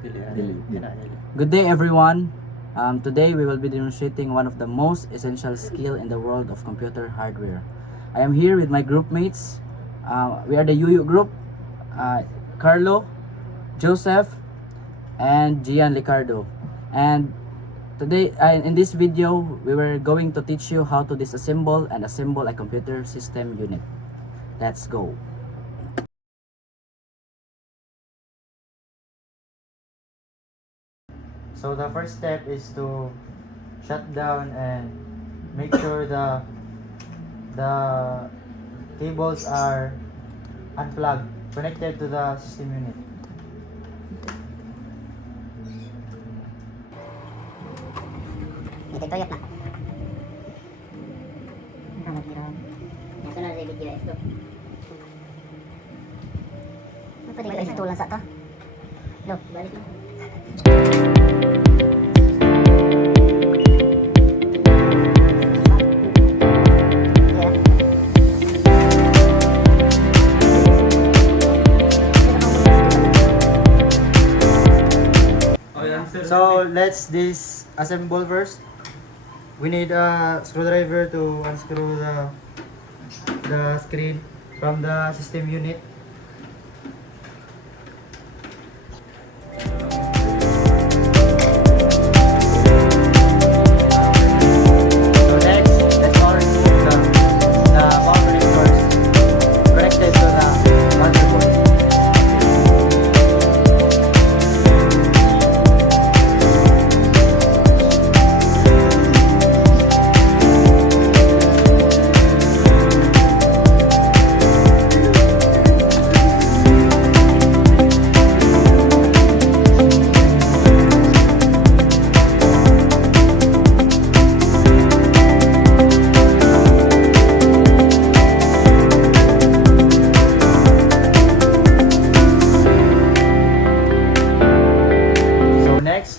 Good day, everyone. Today we will be demonstrating one of the most essential skill in the world of computer hardware. I am here with my group mates. We are the UU group. Carlo, Joseph, and Gian Ricardo. And today, in this video, we were going to teach you how to disassemble and assemble a computer system unit. Let's go. So the first step is to shut down and make sure the cables are unplugged, connected to the system unit. Ito toyot na. Nasunod sa video ito. Ano pa di ka ito lang sa ta? No, balik na. So let's disassemble first. We need a screwdriver to unscrew the screen from the system unit. So next, let's all remove the power connectors connected to the motherboard.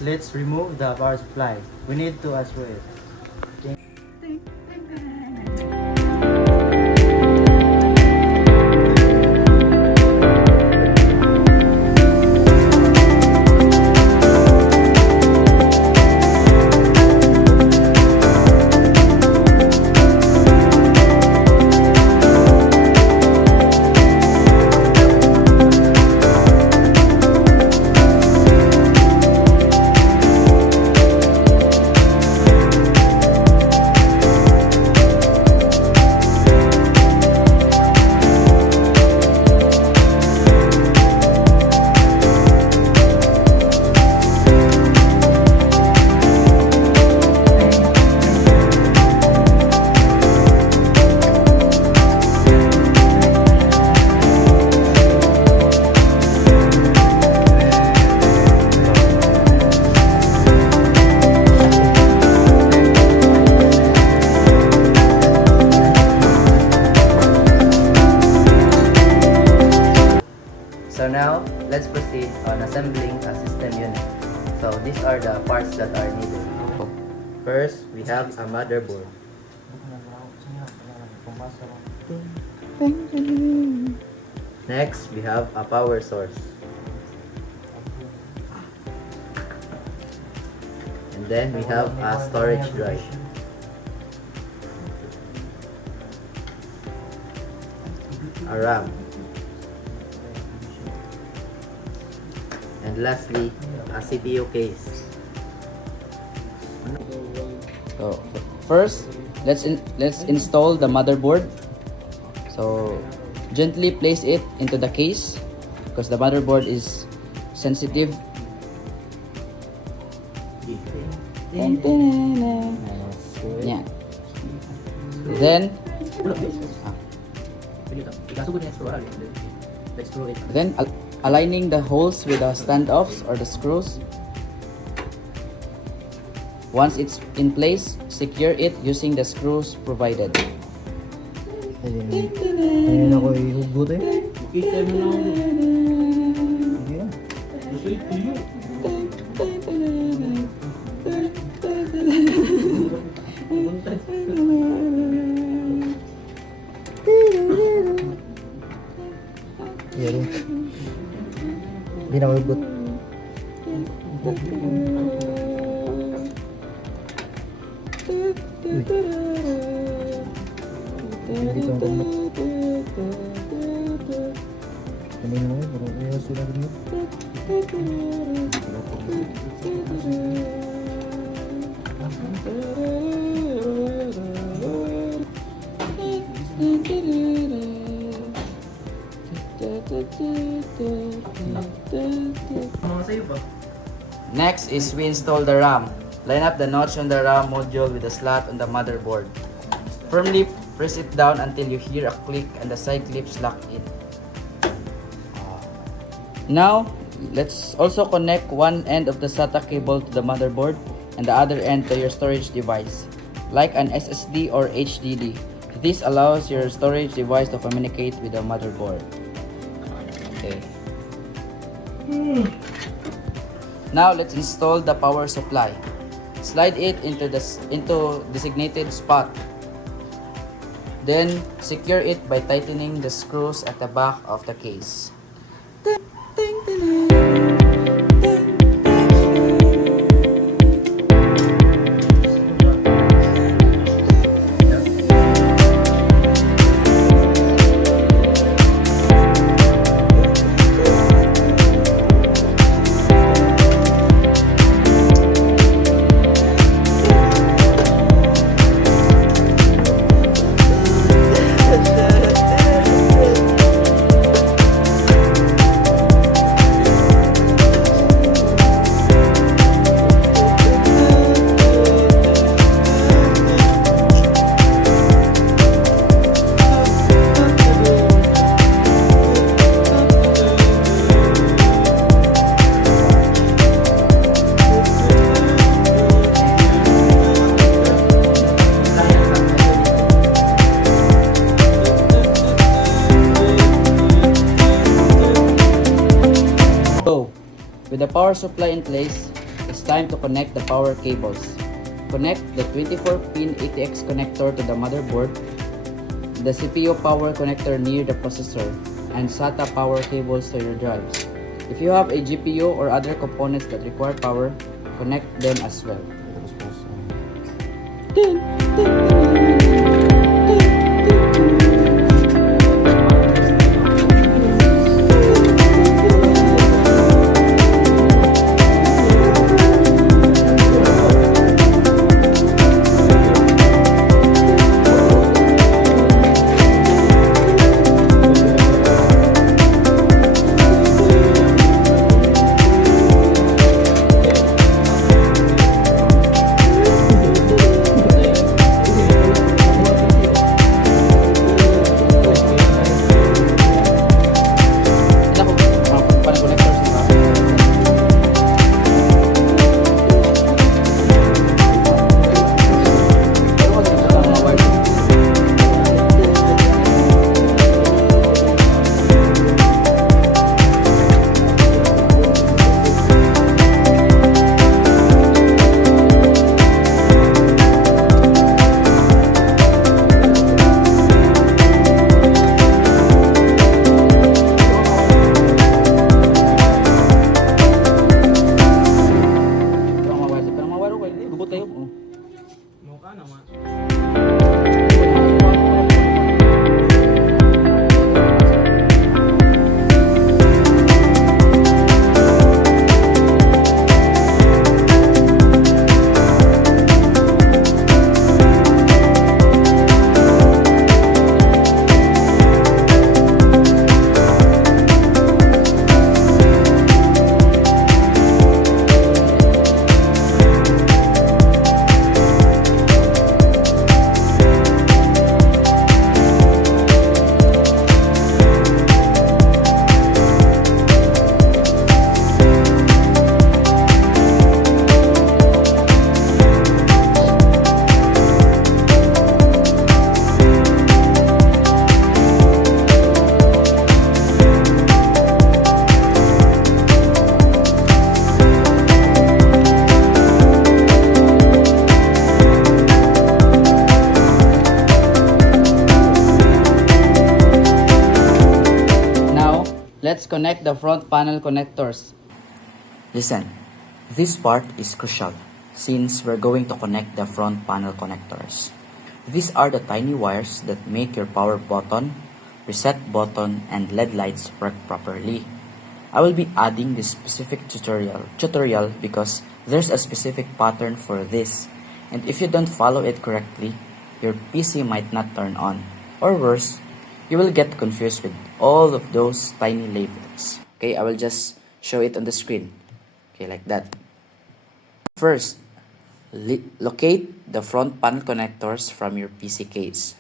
Let's remove the power supply. We need to unscrew it. Okay. So now, let's proceed on assembling a system unit. So these are the parts that are needed. First, we have a motherboard. Next, we have a power source. And then we have a storage drive. A RAM. And lastly, a CPU case. So first, let's install the motherboard. So gently place it into the case because the motherboard is sensitive. Yeah. Then aligning the holes with the standoffs or the screws. Once it's in place, secure it using the screws provided. Ayun ako ihugot eh. Hindi na mahugot. Dito ang kumot. Ano yun mga? Parang kaya sila rin yun. Next is we install the RAM. Line up the notch on the RAM module with the slot on the motherboard. Firmly press it down until you hear a click and the side clips lock in. Now, let's also connect one end of the SATA cable to the motherboard and the other end to your storage device, like an SSD or HDD. This allows your storage device to communicate with the motherboard. Okay. Now let's install the power supply. Slide it into designated spot. Then secure it by tightening the screws at the back of the case. So, with the power supply in place, it's time to connect the power cables. Connect the 24-pin ATX connector to the motherboard, the CPU power connector near the processor, and SATA power cables to your drives. If you have a GPU or other components that require power, connect them as well. Let's connect the front panel connectors. Listen. This part is crucial since we're going to connect the front panel connectors. These are the tiny wires that make your power button, reset button, and LED lights work properly. I will be adding this specific tutorial because there's a specific pattern for this, and if you don't follow it correctly, your PC might not turn on, or worse, you will get confused with all of those tiny labels. Okay, I will just show it on the screen. Okay, like that. First, locate the front panel connectors from your PC case.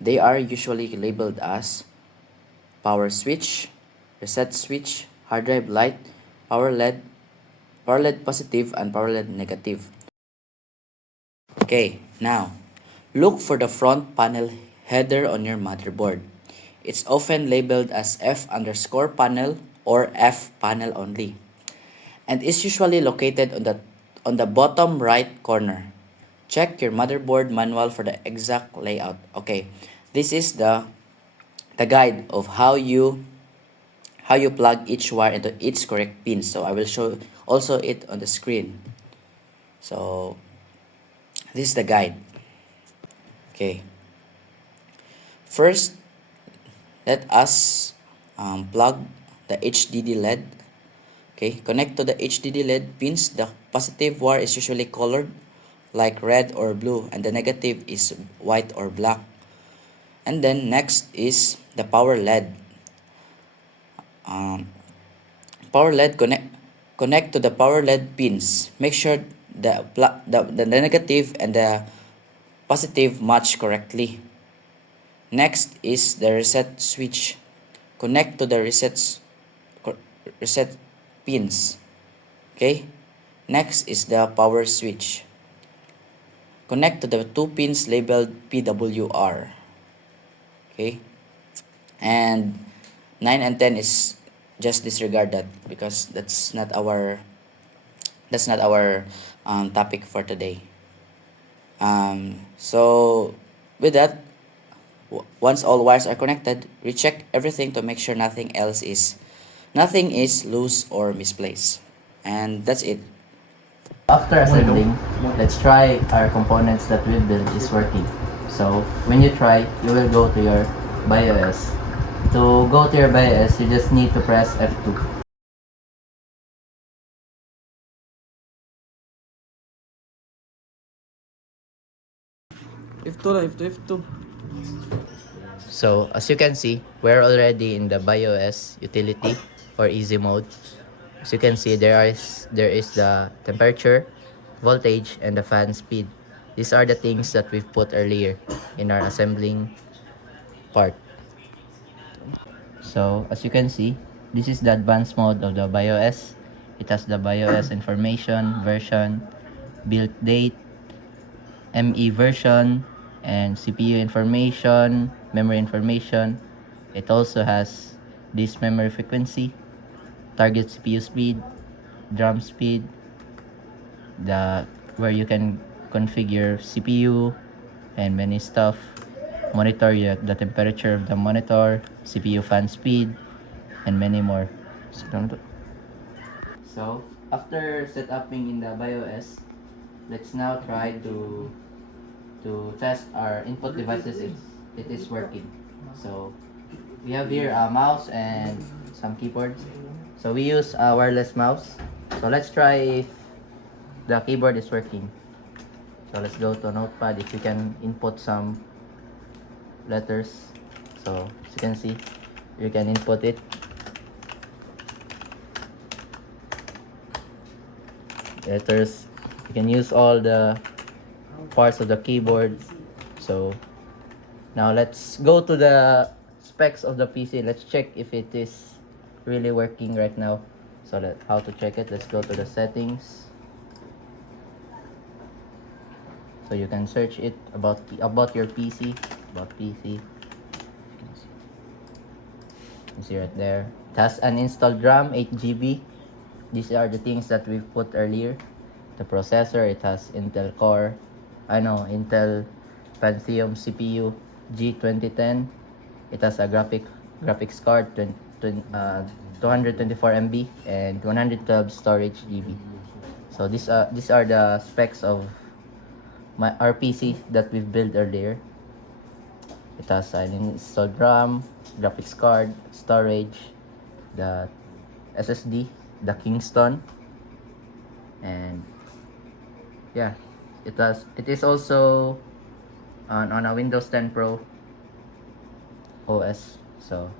They are usually labeled as power switch, reset switch, hard drive light, power LED, power LED positive, and power LED negative. Okay, now, look for the front panel header on your motherboard. It's often labeled as F underscore panel or F panel only, and is usually located on the bottom right corner. Check your motherboard manual for the exact layout. Okay, this is the guide of how you plug each wire into its correct pin. So I will show also it on the screen. So this is the guide. Okay. First, let us plug the HDD LED. Okay, connect to the HDD LED pins. The positive wire is usually colored like red or blue, and the negative is white or black. And then next is the power LED. Power LED connect to the power LED pins. Make sure the negative and the positive match correctly. Next is the reset switch. Connect to the reset pins. Okay. Next is the power switch. Connect to the two pins labeled PWR. Okay. And 9 and 10 is just disregard that because that's not our topic for today. So with that, once all wires are connected, recheck everything to make sure nothing is loose or misplaced. And that's it. After assembling, let's try our components that we built is working. So when you try, you will go to your BIOS. To go to your BIOS, you just need to press F2. F2. So as you can see, we're already in the BIOS utility or easy mode. As you can see, there is the temperature, voltage, and the fan speed. These are the things that we've put earlier in our assembling part. So as you can see, this is the advanced mode of the BIOS. It has the BIOS information, version, build date, ME version, and CPU information, memory information. It also has this memory frequency, target CPU speed, drum speed, the where you can configure CPU and many stuff. Monitor the temperature of the monitor, CPU fan speed, and many more. So after setuping in the BIOS, let's now try to test our input devices if it is working. So we have here a mouse and some keyboards. So we use a wireless mouse. So let's try if the keyboard is working. So let's go to Notepad if you can input some letters. So as you can see, you can input it. Letters. You can use all the parts of the keyboard. So now let's go to the specs of the PC. Let's check if it is really working right now. So how to check it, let's go to the settings. So you can search it about your PC, about PC. You can see right there. It has an installed RAM, 8 GB. These are the things that we've put earlier. The processor, it has Intel Pentium CPU G2010. It has a graphics card 224 MB and 112 storage GB. So these are the specs of my RPC that we've built earlier. It has an installed RAM, graphics card, storage, the SSD, the Kingston, and yeah, it is also on a Windows 10 Pro OS. So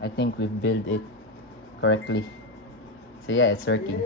I think we've built it correctly. So yeah, it's working.